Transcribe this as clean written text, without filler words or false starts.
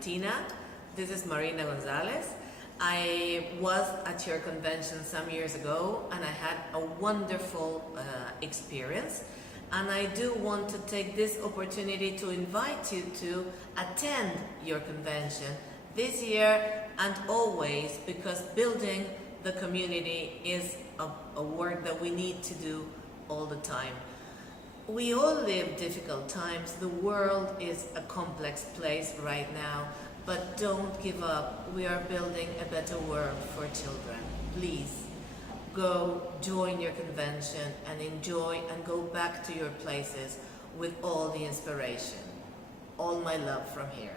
Argentina. This is Marina González. I was at your convention some years ago and I had a wonderful experience. And I do want to take this opportunity to invite you to attend your convention this year and always, because building the community is a work that we need to do all the time. We all live difficult times. The world is a complex place right now, but don't give up. We are building a better world for children. Please go join your convention and enjoy and go back to your places with all the inspiration. All my love from here.